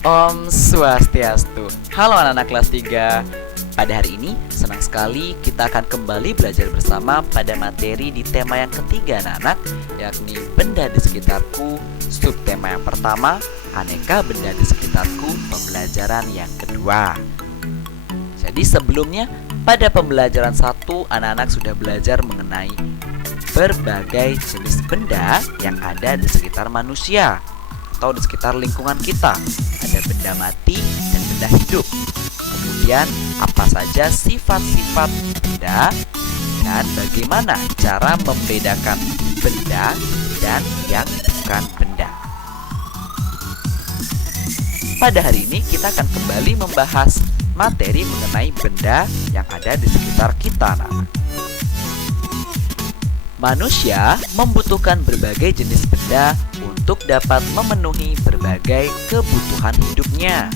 Om Swastiastu. Halo anak-anak kelas 3. Pada hari ini senang sekali kita akan kembali belajar bersama pada materi di tema yang ketiga anak-anak, yakni benda di sekitarku. Subtema yang pertama, aneka benda di sekitarku, pembelajaran yang kedua. Jadi sebelumnya pada pembelajaran 1 anak-anak sudah belajar mengenai berbagai jenis benda yang ada di sekitar manusia atau di sekitar lingkungan kita. Ada benda mati dan benda hidup. Kemudian apa saja sifat-sifat benda dan bagaimana cara membedakan benda dan yang bukan benda. Pada hari ini kita akan kembali membahas materi mengenai benda yang ada di sekitar kita, anak-anak. Manusia membutuhkan berbagai jenis benda untuk dapat memenuhi berbagai kebutuhan hidupnya.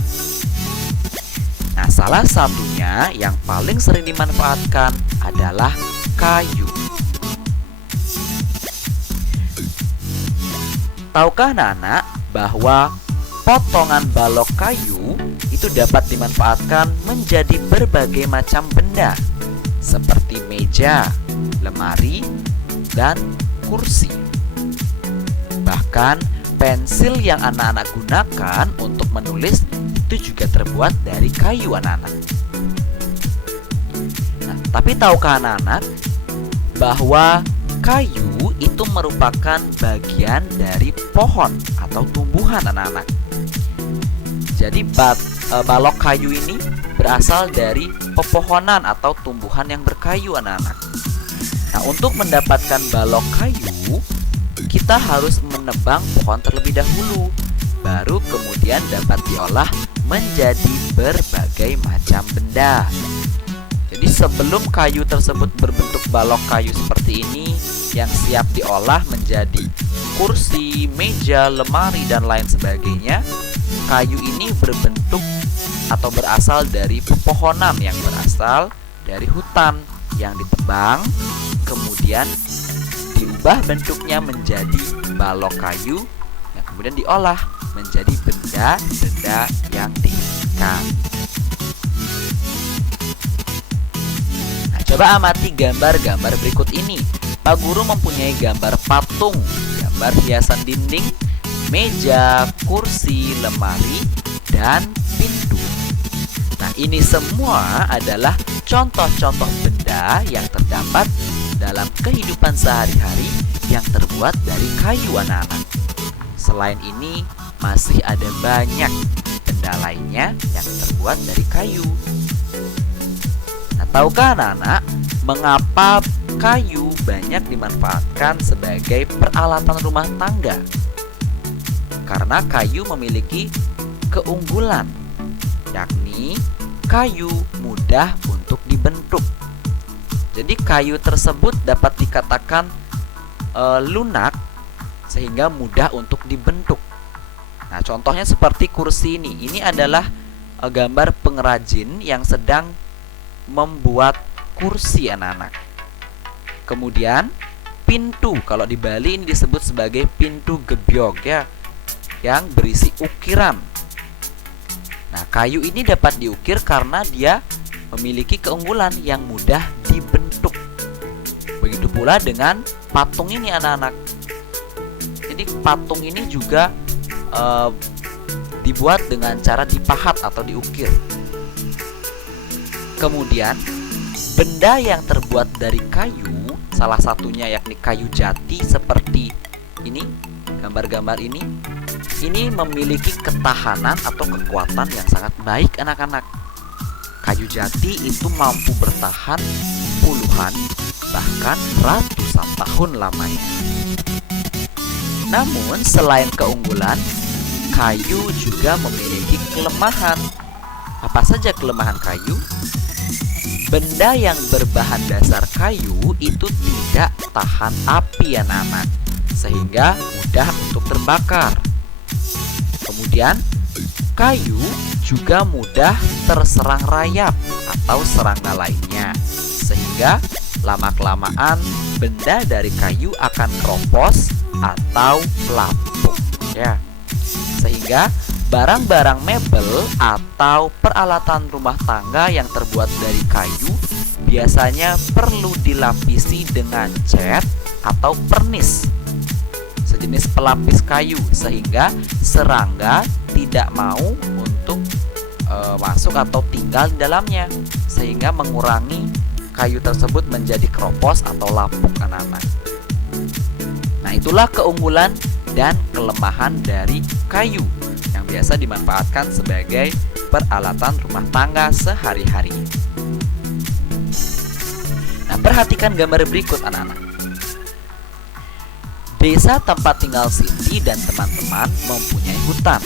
Nah, salah satunya yang paling sering dimanfaatkan adalah kayu. Tahukah anak-anak bahwa potongan balok kayu itu dapat dimanfaatkan menjadi berbagai macam benda seperti meja, lemari, dan kursi. Bahkan pensil yang anak-anak gunakan untuk menulis itu juga terbuat dari kayu anak-anak. Nah, tapi tahukah anak-anak bahwa kayu itu merupakan bagian dari pohon atau tumbuhan anak-anak. Jadi balok kayu ini berasal dari pepohonan atau tumbuhan yang berkayu anak-anak. Nah, untuk mendapatkan balok kayu, kita harus menebang pohon terlebih dahulu, baru kemudian dapat diolah menjadi berbagai macam benda. Jadi sebelum kayu tersebut berbentuk balok kayu seperti ini yang siap diolah menjadi kursi, meja, lemari, dan lain sebagainya, kayu ini berbentuk atau berasal dari pepohonan yang berasal dari hutan yang ditebang, kemudian diubah bentuknya menjadi balok kayu yang kemudian diolah menjadi benda-benda yang diinginkan. Nah, coba amati gambar-gambar berikut ini. Pak Guru mempunyai gambar patung, gambar hiasan dinding, meja, kursi, lemari, dan pintu. Nah, ini semua adalah contoh-contoh benda yang terdapat dalam kehidupan sehari-hari yang terbuat dari kayu anak-anak. Selain ini, masih ada banyak benda lainnya yang terbuat dari kayu. Nah, tahukah anak-anak mengapa kayu banyak dimanfaatkan sebagai peralatan rumah tangga? Karena kayu memiliki keunggulan, yakni kayu mudah untuk dibentuk. Jadi kayu tersebut dapat dikatakan lunak sehingga mudah untuk dibentuk. Nah, contohnya seperti kursi ini. Ini adalah gambar pengrajin yang sedang membuat kursi anak-anak. Kemudian pintu, kalau di Bali ini disebut sebagai pintu gebyog ya, yang berisi ukiran. Nah, kayu ini dapat diukir karena dia memiliki keunggulan yang mudah dibentuk. Begitu pula dengan patung ini anak-anak. Jadi patung ini juga dibuat dengan cara dipahat atau diukir. Kemudian benda yang terbuat dari kayu, salah satunya yakni kayu jati seperti ini, gambar-gambar ini memiliki ketahanan atau kekuatan yang sangat baik anak-anak. Kayu jati itu mampu bertahan puluhan bahkan ratusan tahun lamanya. Namun selain keunggulan, kayu juga memiliki kelemahan. Apa saja kelemahan kayu? Benda yang berbahan dasar kayu itu tidak tahan api anak-anak, sehingga mudah untuk terbakar. Kemudian kayu juga mudah terserang rayap atau serangga lainnya, sehingga lama-kelamaan benda dari kayu akan keropos atau lapuk ya. Sehingga barang-barang mebel atau peralatan rumah tangga yang terbuat dari kayu biasanya perlu dilapisi dengan cat atau pernis, sejenis pelapis kayu, sehingga serangga tidak mau untuk masuk atau tinggal di dalamnya, sehingga mengurangi kayu tersebut menjadi keropos atau lapuk anak-anak. Nah, itulah keunggulan dan kelemahan dari kayu yang biasa dimanfaatkan sebagai peralatan rumah tangga sehari-hari. Nah, perhatikan gambar berikut anak-anak. Desa tempat tinggal Cindy dan teman-teman mempunyai hutan.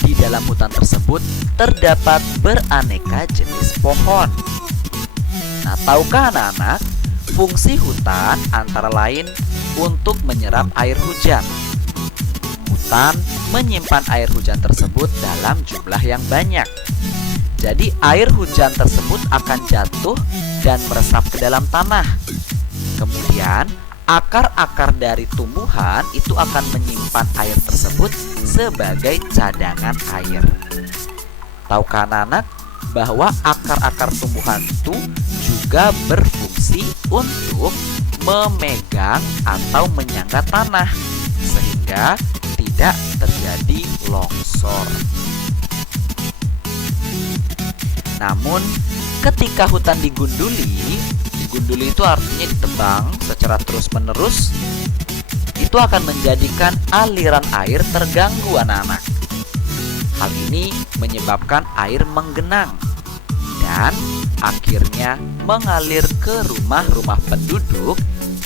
Di dalam hutan tersebut terdapat beraneka jenis pohon. Nah, tahukah anak-anak, fungsi hutan antara lain untuk menyerap air hujan. Hutan menyimpan air hujan tersebut dalam jumlah yang banyak. Jadi air hujan tersebut akan jatuh dan meresap ke dalam tanah. Kemudian akar-akar dari tumbuhan itu akan menyimpan air tersebut sebagai cadangan air. Tahukah anak-anak bahwa akar-akar tumbuhan itu juga berfungsi untuk memegang atau menyangga tanah sehingga tidak terjadi longsor. Namun ketika hutan digunduli itu artinya ditebang secara terus-menerus, itu akan menjadikan aliran air terganggu anak-anak. Hal ini menyebabkan air menggenang dan akhirnya mengalir ke rumah-rumah penduduk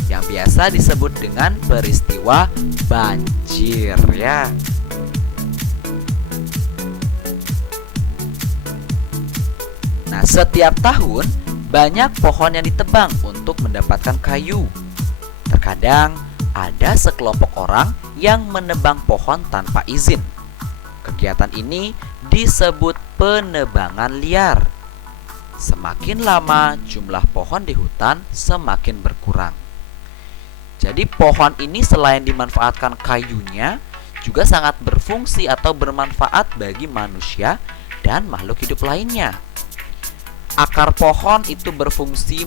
yang biasa disebut dengan peristiwa banjir ya. Nah, setiap tahun banyak pohon yang ditebang untuk mendapatkan kayu. Terkadang ada sekelompok orang yang menebang pohon tanpa izin. Kegiatan ini disebut penebangan liar. Semakin lama jumlah pohon di hutan semakin berkurang. Jadi pohon ini selain dimanfaatkan kayunya, juga sangat berfungsi atau bermanfaat bagi manusia dan makhluk hidup lainnya. Akar pohon itu berfungsi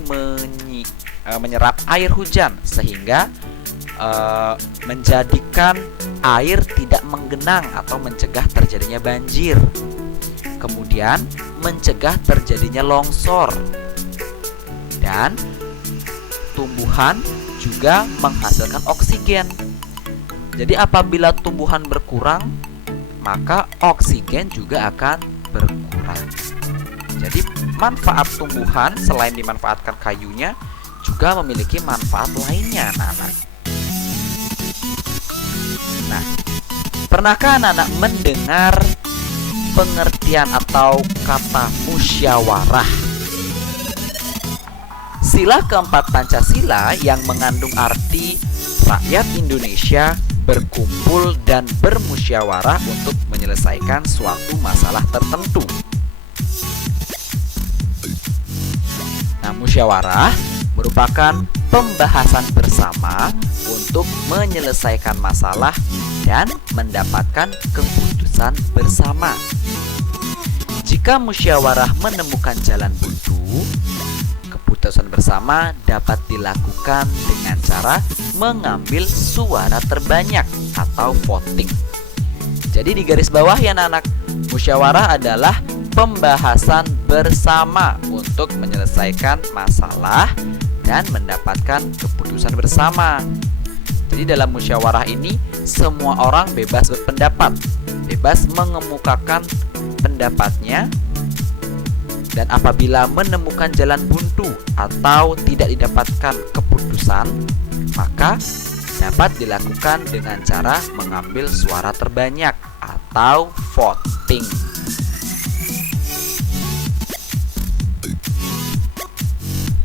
menyerap air hujan sehingga menjadikan air tidak menggenang atau mencegah terjadinya banjir. Kemudian mencegah terjadinya longsor. Dan tumbuhan juga menghasilkan oksigen. Jadi apabila tumbuhan berkurang, maka oksigen juga akan berkurang. Jadi manfaat tumbuhan selain dimanfaatkan kayunya juga memiliki manfaat lainnya anak-anak. Nah, pernahkah anak-anak mendengar pengertian atau kata musyawarah? Sila keempat Pancasila yang mengandung arti rakyat Indonesia berkumpul dan bermusyawarah untuk menyelesaikan suatu masalah tertentu. Nah, musyawarah merupakan pembahasan bersama untuk menyelesaikan masalah dan mendapatkan keputusan bersama. Jika musyawarah menemukan jalan buntu, keputusan bersama dapat dilakukan dengan cara mengambil suara terbanyak atau voting. Jadi di garis bawah ya anak-anak, musyawarah adalah pembahasan bersama untuk menyelesaikan masalah dan mendapatkan keputusan bersama. Jadi dalam musyawarah ini semua orang bebas berpendapat, bebas mengemukakan pendapatnya, dan apabila menemukan jalan buntu atau tidak didapatkan keputusan, maka dapat dilakukan dengan cara mengambil suara terbanyak atau voting.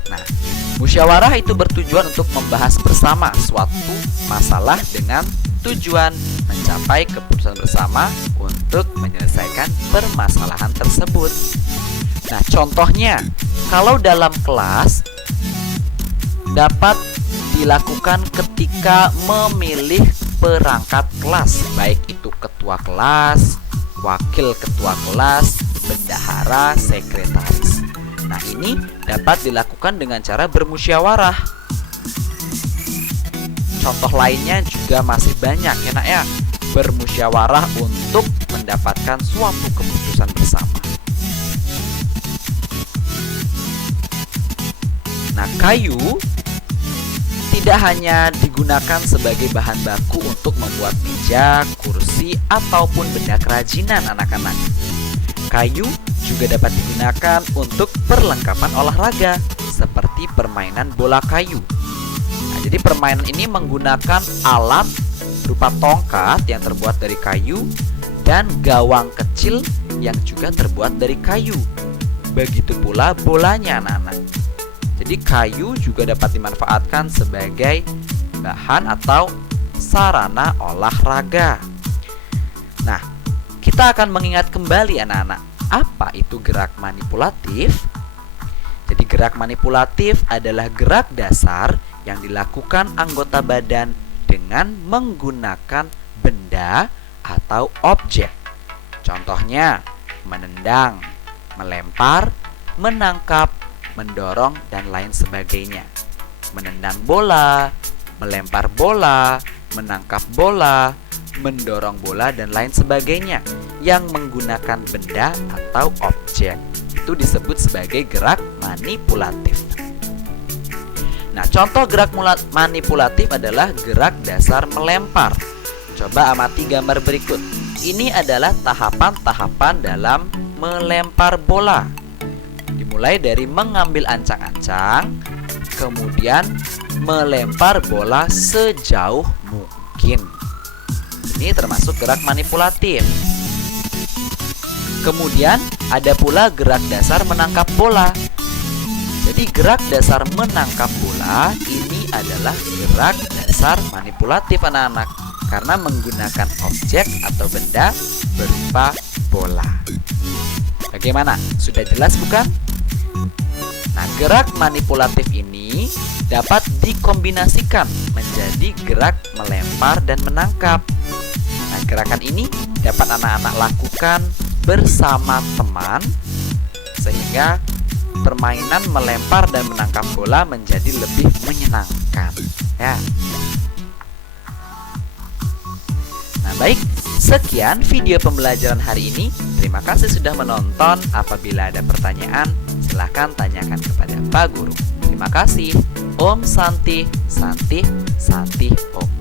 Nah, musyawarah itu bertujuan untuk membahas bersama suatu masalah dengan tujuan mencapai keputusan bersama untuk menyelesaikan permasalahan tersebut. Nah, contohnya, kalau dalam kelas dapat dilakukan ketika memilih perangkat kelas, baik itu ketua kelas, wakil ketua kelas, bendahara, sekretaris. Nah, ini dapat dilakukan dengan cara bermusyawarah. Contoh lainnya juga masih banyak ya nak ya. Bermusyawarah untuk mendapatkan suatu keputusan bersama. Nah, kayu tidak hanya digunakan sebagai bahan baku untuk membuat meja, kursi, ataupun benda kerajinan anak-anak. Kayu juga dapat digunakan untuk perlengkapan olahraga, seperti permainan bola kayu. Nah, jadi permainan ini menggunakan alat berupa tongkat yang terbuat dari kayu dan gawang kecil yang juga terbuat dari kayu. Begitu pula bolanya anak-anak. Jadi kayu juga dapat dimanfaatkan sebagai bahan atau sarana olahraga. Nah, kita akan mengingat kembali anak-anak, apa itu gerak manipulatif? Jadi gerak manipulatif adalah gerak dasar yang dilakukan anggota badan dengan menggunakan benda atau objek. Contohnya, menendang, melempar, menangkap, mendorong, dan lain sebagainya. Menendang bola, melempar bola, menangkap bola, mendorong bola, dan lain sebagainya yang menggunakan benda atau objek. Itu disebut sebagai gerak manipulatif. Nah, contoh gerak manipulatif adalah gerak dasar melempar. Coba amati gambar berikut. Ini adalah tahapan-tahapan dalam melempar bola. Dimulai dari mengambil ancang-ancang, kemudian melempar bola sejauh mungkin. Ini termasuk gerak manipulatif. Kemudian ada pula gerak dasar menangkap bola. Jadi gerak dasar menangkap bola ini adalah gerak dasar manipulatif anak-anak, karena menggunakan objek atau benda berupa bola. Bagaimana? Sudah jelas bukan? Nah, gerak manipulatif ini dapat dikombinasikan menjadi gerak melempar dan menangkap. Nah, gerakan ini dapat anak-anak lakukan bersama teman, sehingga permainan melempar dan menangkap bola menjadi lebih menyenangkan ya. Nah, baik, sekian video pembelajaran hari ini. Terima kasih sudah menonton. Apabila ada pertanyaan, silahkan tanyakan kepada Pak Guru. Terima kasih. Om Santi, Santi, Santi Om.